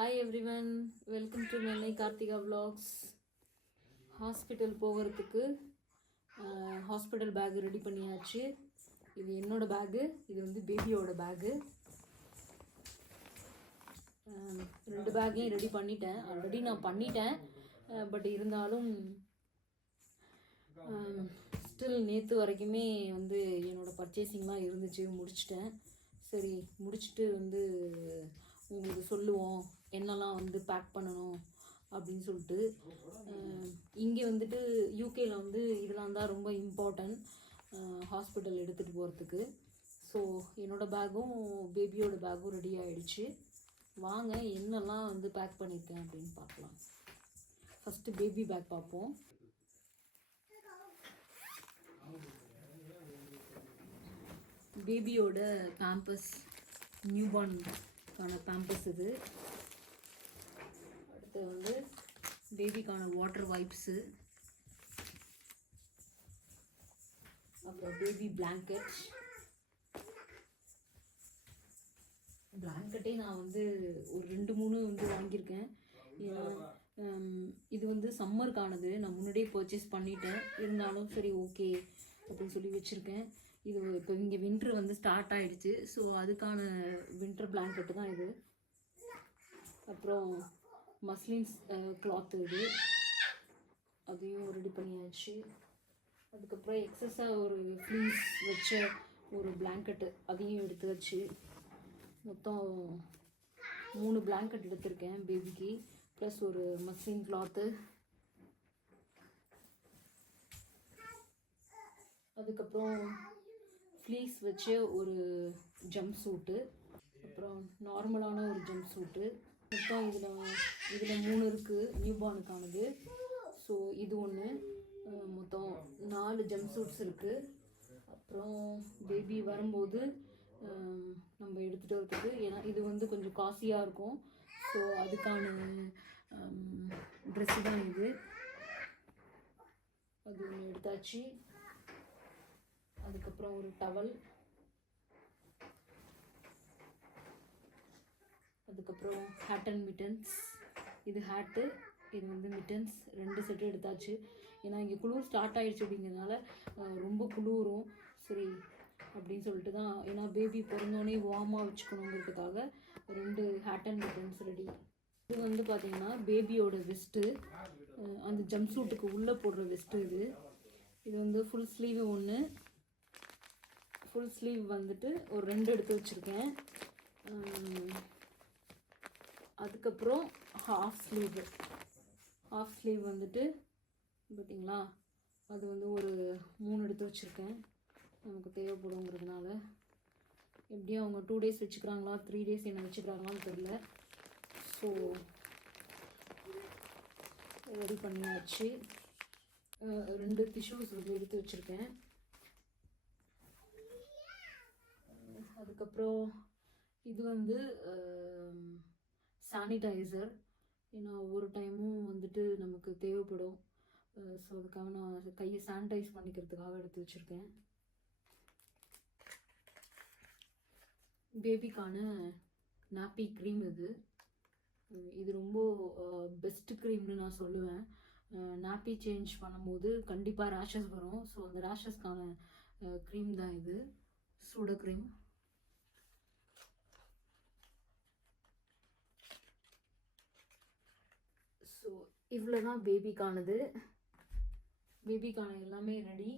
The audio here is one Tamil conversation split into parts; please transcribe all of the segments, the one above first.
Hi everyone welcome to Nellai Karthika vlogs hospital போகிறதுக்கு ஹாஸ்பிட்டல் பேக் ரெடி பண்ணியாச்சு. இது என்னோட பேகு இது வந்து பேபியோட பேகு ரெண்டு பேக்கையும் ரெடி பண்ணிட்டேன். ஆல்ரெடி நான் பண்ணிட்டேன். பட் இருந்தாலும் ஸ்டில் நேற்று வரைக்குமே வந்து என்னோடய பர்ச்சேசிங்லாம் இருந்துச்சு. முடிச்சிட்டேன். சரி முடிச்சுட்டு வந்து உங்களுக்கு சொல்லுவோம். என்னெல்லாம் வந்து பேக் பண்ணணும் அப்படின்னு சொல்லிட்டு இங்கே வந்துட்டு யூகேயில் வந்து இதெல்லாம் தான் ரொம்ப இம்பார்ட்டன்ட் ஹாஸ்பிட்டல் எடுத்துகிட்டு போகிறதுக்கு ஸோ என்னோடய பேக்கும் பேபியோட பேக்கும் ரெடி ஆகிடுச்சு வாங்க என்னெல்லாம் வந்து பேக் பண்ணியிருக்கேன் அப்படின்னு பார்க்கலாம். ஃபஸ்ட்டு பேபி பேக் பார்ப்போம். பேபியோட பேம்பஸ் நியூபார்னுக்கான பேம்பஸ் இது. அடுத்து வந்து பேபிக்கான வாட்டர் வைப்ஸு அப்புறம் பேபி பிளாங்கெட் பிளாங்கெட்டே நான் வந்து ஒரு ரெண்டு மூணு வந்து வாங்கியிருக்கேன். ஏன்னா இது வந்து சம்மருக்கானது நான் முன்னாடியே பர்ச்சேஸ் பண்ணிட்டேன். இருந்தாலும் சரி ஓகே அப்படின்னு சொல்லி வச்சுருக்கேன். இது இப்போ இங்கே வின்ட்ரு வந்து ஸ்டார்ட் ஆகிடுச்சு ஸோ அதுக்கான வின்டர் பிளாங்கெட்டு தான் இது. அப்புறம் மஸ்லின்ஸ் கிளாத் இது. அதையும் ரெடி பண்ணியாச்சு. அதுக்கப்புறம் எக்ஸஸாக ஒரு ஃப்ளீஸ் வச்ச ஒரு பிளாங்கெட்டு அதையும் எடுத்து வச்சு மொத்தம் மூணு பிளாங்கெட் எடுத்திருக்கேன் பேபிக்கு ப்ளஸ் ஒரு மஸ்லின் கிளாத்து அதுக்கப்புறம் ஃப்ளீஸ் வச்ச ஒரு ஜம்ப் சூட்டு அப்புறம் நார்மலான ஒரு ஜம்ப் சூட்டு மொத்தம் இதில் இதில் மூணு இருக்குது நியூபானுக்கானது ஸோ இது ஒன்று மொத்தம் நாலு ஜம்ப் சூட்ஸ் இருக்குது அப்புறம் பேபி வரும்போது நம்ம எடுத்துகிட்டு வரதுக்கு ஏன்னா இது வந்து கொஞ்சம் காஸ்ட்லியாக இருக்கும். ஸோ அதுக்கான ட்ரெஸ்ஸு தான் இது. அது ஒன்று எடுத்தாச்சு. அதுக்கப்புறம் ஒரு டவல் அதுக்கப்புறம் ஹேட் அண்ட் மிட்டன்ஸ் இது ஹேட்டு இது வந்து மிட்டன்ஸ் ரெண்டு செட்டு எடுத்தாச்சு. ஏன்னா இங்கே குளிர் ஸ்டார்ட் ஆகிடுச்சு அப்படிங்கிறதுனால ரொம்ப குளிரும். சரி அப்படின்னு சொல்லிட்டு தான். ஏன்னா பேபி பிறந்தோடனே வார்மாக வச்சுக்கணுங்கிறதுக்காக ரெண்டு ஹேட் அண்ட் மிட்டன்ஸ் ரெடி இது வந்து பார்த்திங்கன்னா பேபியோட வெஸ்ட்டு அந்த ஜம்ப் சூட்டுக்கு உள்ளே போடுற வெஸ்ட்டு இது. இது வந்து ஃபுல் ஸ்லீவ் ஒன்று ஃபுல் ஸ்லீவ் வந்துட்டு ஒரு ரெண்டு எடுத்து வச்சுருக்கேன். அதுக்கப்புறம் ஹாஃப் ஸ்லீவ் ஹாஃப் ஸ்லீவ் வந்துட்டு பார்த்தீங்களா? அது வந்து ஒரு மூணு எடுத்து வச்சுருக்கேன். நமக்கு தேவைப்படுங்கிறதுனால. எப்படியும் அவங்க டூ டேஸ் வச்சுக்கிறாங்களா த்ரீ டேஸ் என்ன வச்சுக்கிறாங்களான்னு தெரில ஸோ ரெடி பண்ணியாச்சு. ரெண்டு டிஷ்யூஸ் வந்து எடுத்து வச்சுருக்கேன். அதுக்கப்புறம் இது வந்து சானிடைசர் ஏன்னா ஒவ்வொரு டைமும் வந்துட்டு நமக்கு தேவைப்படும். ஸோ அதுக்காக நான் கையை சானிடைஸ் பண்ணிக்கிறதுக்காக எடுத்து வச்சுருக்கேன். பேபிக்கான நாப்பி க்ரீம் இது. இது ரொம்ப பெஸ்ட் க்ரீம்னு நான் சொல்லுவேன். நாப்பி சேஞ்ச் பண்ணும்போது கண்டிப்பாக ரேஷஸ் வரும். ஸோ அந்த ரேஷஸ்க்கான க்ரீம் தான் இது. சூட க்ரீம் ஸோ இவ்வளோ தான் பேபிக்கானது பேபிக்கான எல்லாமே ரெடி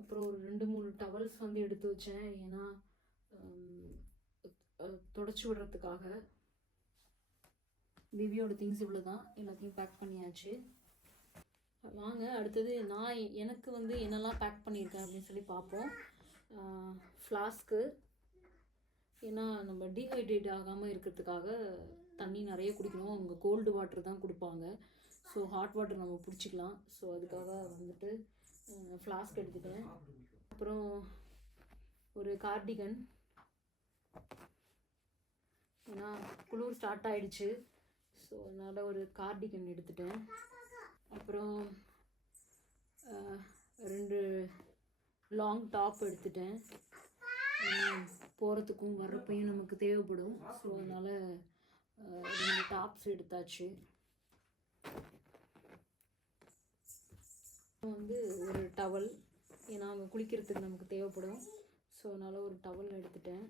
அப்புறம் ஒரு ரெண்டு மூணு டவல்ஸ் வந்து எடுத்து வச்சேன். ஏன்னா தொடச்சி விடுறதுக்காக. பேபியோட திங்ஸ் இவ்வளோ தான் எல்லாத்தையும் பேக் பண்ணியாச்சு. வாங்க அடுத்தது நான் எனக்கு வந்து என்னெல்லாம் பேக் பண்ணியிருக்கேன் அப்படின்னு சொல்லி பார்ப்போம். ஃப்ளாஸ்க்கு ஏன்னா நம்ம டீஹைட்ரேட் ஆகாமல் இருக்கிறதுக்காக தண்ணி நிறைய குடிக்கணும். அவங்க கோல்டு வாட்டர் தான் கொடுப்பாங்க. ஸோ ஹாட் வாட்டர் நம்ம பிடிச்சிக்கலாம். ஸோ அதுக்காக வந்துட்டு ஃப்ளாஸ்க் எடுத்துக்கிறேன். அப்புறம் ஒரு கார்டிகன் ஏன்னா குளிர் ஸ்டார்ட் ஆகிடுச்சு ஸோ அதனால் ஒரு கார்டிகன் எடுத்துட்டேன். அப்புறம் ரெண்டு லாங் டாப் எடுத்துட்டேன். போகிறதுக்கும் வர்றப்பையும் நமக்கு தேவைப்படும். ஸோ அதனால் ரெண்டு டாப்ஸ் எடுத்தாச்சு. வந்து ஒரு டவல் ஏன்னா அங்கே குளிக்கிறதுக்கு நமக்கு தேவைப்படும். ஸோ அதனால் ஒரு டவல் எடுத்துட்டேன்.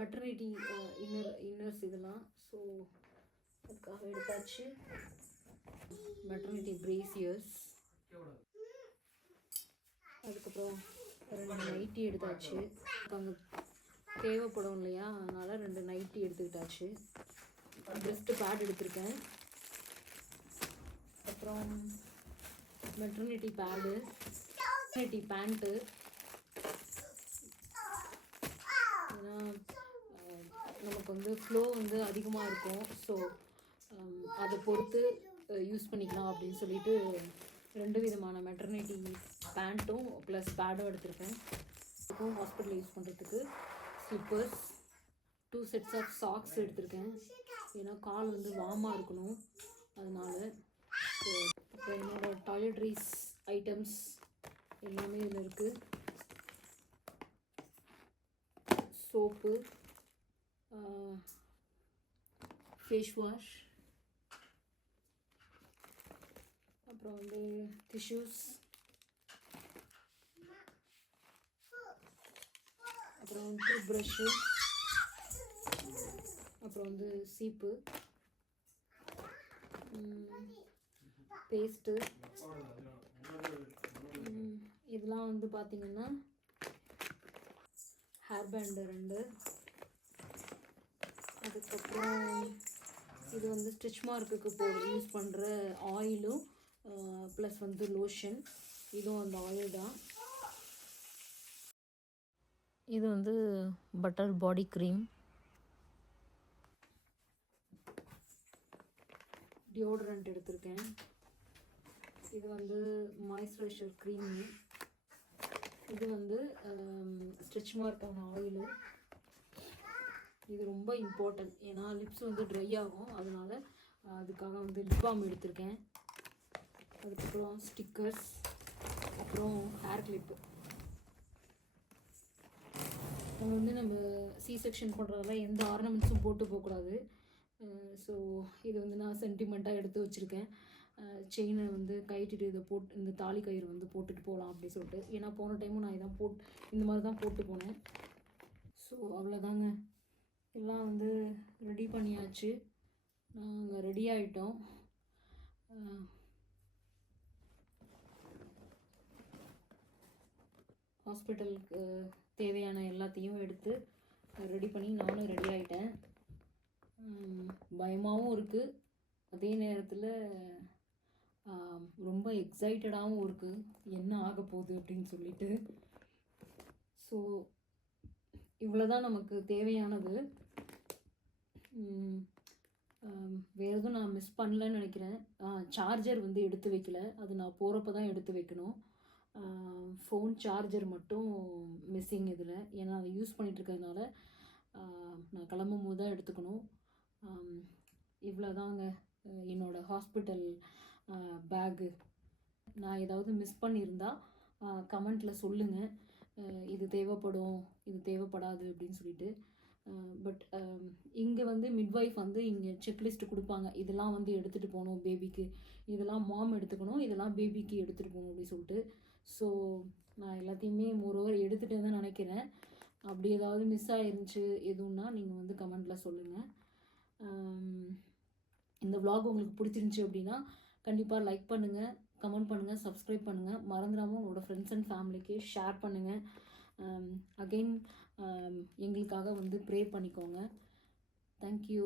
மெட்டர்னிட்டி இன்னர் இன்னர்ஸ் இதெல்லாம். ஸோ அதுக்காக எடுத்தாச்சு. மெட்டர்னிட்டி பிரேசியர்ஸ் அதுக்கப்புறம் ரெண்டு நைட்டி எடுத்தாச்சு. அங்கே தேவைப்படும் இல்லையா? அதனால் ரெண்டு நைட்டி எடுத்துக்கிட்டாச்சு. ட்ரெஸ்ட்டு பேட் எடுத்திருக்கேன். அப்புறம் மெட்டர்னிட்டி பேடு மெட்டர்னிட்டி பேண்ட்டு ஏன்னா நமக்கு வந்து ஃப்ளோ வந்து அதிகமாக இருக்கும். ஸோ அதை பொறுத்து யூஸ் பண்ணிக்கலாம் அப்படின்னு சொல்லிட்டு ரெண்டு விதமான மெட்டர்னிட்டி பேண்ட்டும் ப்ளஸ் பேடும் எடுத்திருக்கேன். இதுக்கும் ஹாஸ்பிட்டல் யூஸ் பண்ணுறதுக்கு slippers two sets of socks எடுத்திருக்கேன். ஏன்னா கால் வந்து வார்மாக இருக்கணும். அதனால் ஸோ என்னோடய என்னோட டாய்லெட்ரிஸ் ஐட்டம்ஸ் எல்லாமே இதில் இருக்குது சோப்பு ஃபேஸ் வாஷ் அப்புறம் வந்து டிஷ்யூஸ் அப்புறம் வந்து ப்ரஷ்ஷு அப்புறம் வந்து சீப்பு. பேஸ்ட்டு இதெல்லாம் வந்து பார்த்தீங்கன்னா ஹேர் பேண்டு ரெண்டு. அதுக்கப்புறம் இது வந்து ஸ்டிச் மார்க்குக்கு போ யூஸ் பண்ணுற ஆயிலும் ப்ளஸ் வந்து லோஷன் இதுவும் அந்த ஆயில் தான். இது வந்து பட்டர் பாடி க்ரீம் டியோடரண்ட் எடுத்திருக்கேன். இது வந்து மாய்ஸ்சரைசர் க்ரீமு இது வந்து ஸ்ட்ரெச் மார்க்கான ஆயிலு இது ரொம்ப இம்பார்ட்டன்ட் ஏன்னா லிப்ஸ் வந்து ட்ரை ஆகும். அதனால் அதுக்காக வந்து லிப் பாம் எடுத்திருக்கேன். அதுக்கப்புறம் ஸ்டிக்கர்ஸ் அப்புறம் ஹேர் கிளிப்பு அவங்க வந்து நம்ம சி செக்ஷன் பண்ணுறதெல்லாம் எந்த ஆர்னமெண்ட்ஸும் போட்டு போகக்கூடாது. ஸோ இது வந்து நான் சென்டிமெண்ட்டாக எடுத்து வச்சுருக்கேன். செயினை வந்து கயிட்டுட்டு இதை போட்டு இந்த தாலி கயிறு வந்து போட்டுட்டு போகலாம் அப்படின்னு சொல்லிட்டு. ஏன்னா போன டைமும் நான் இதான் போட் இந்த மாதிரி தான் போட்டு போனேன். ஸோ அவ்வளோதாங்க. எல்லாம் வந்து ரெடி பண்ணியாச்சு. நாங்கள் ரெடி ஆகிட்டோம் ஹாஸ்பிட்டலுக்கு தேவையான எல்லாத்தையும் எடுத்து ரெடி பண்ணி நானும் ரெடி ஆகிட்டேன் பயமாகவும் இருக்குது அதே நேரத்தில் ரொம்ப எக்ஸைட்டடாகவும் இருக்குது என்ன ஆக போகுது அப்படின்னு சொல்லிட்டு. ஸோ இவ்வளோதான் நமக்கு தேவையானது. வேறு வேற எதுவும் நான் மிஸ் பண்ணலன்னு நினைக்கிறேன். சார்ஜர் வந்து எடுத்து வைக்கல. அது நான் போகிறப்ப தான் எடுத்து வைக்கணும். ஃபோன் சார்ஜர் மட்டும் மிஸ்ஸிங் இதில். ஏன்னா அதை யூஸ் பண்ணிகிட்ருக்கறதுனால இருக்கிறதுனால நான் கிளம்பும் போது தான் எடுத்துக்கணும். இவ்வளோதாங்க என்னோடய ஹாஸ்பிட்டல் பேகு நான் ஏதாவது மிஸ் பண்ணியிருந்தால் கமெண்ட்டில் சொல்லுங்கள் இது தேவைப்படும் இது தேவைப்படாது அப்படின்னு சொல்லிட்டு. பட் இங்கே வந்து மிட்வைஃப் வந்து இங்கே செக்லிஸ்ட் கொடுப்பாங்க. இதெல்லாம் வந்து எடுத்துகிட்டு போகணும் பேபிக்கு இதெல்லாம் மாம் எடுத்துக்கணும் இதெல்லாம் பேபிக்கு எடுத்துகிட்டு போகணும் அப்படின்னு சொல்லிட்டு. ஸோ நான் எல்லாத்தையுமே மோரோவர் எடுத்துகிட்டே தான் நினைக்கிறேன். அப்படி ஏதாவது மிஸ் ஆயிருந்துச்சு எதுவும்னா நீங்கள் வந்து கமெண்ட்டில் சொல்லுங்கள் இந்த விலாக் உங்களுக்கு பிடிச்சிருந்துச்சி அப்படின்னா கண்டிப்பாக லைக் பண்ணுங்கள் கமெண்ட் பண்ணுங்கள் சப்ஸ்கிரைப் பண்ணுங்கள் மறந்துடாமல் உங்களோட ஃப்ரெண்ட்ஸ் அண்ட் ஃபேமிலிக்கு ஷேர் பண்ணுங்கள் அகெயின் எங்களுக்காக வந்து ப்ரே பண்ணிக்கோங்க. தேங்க்யூ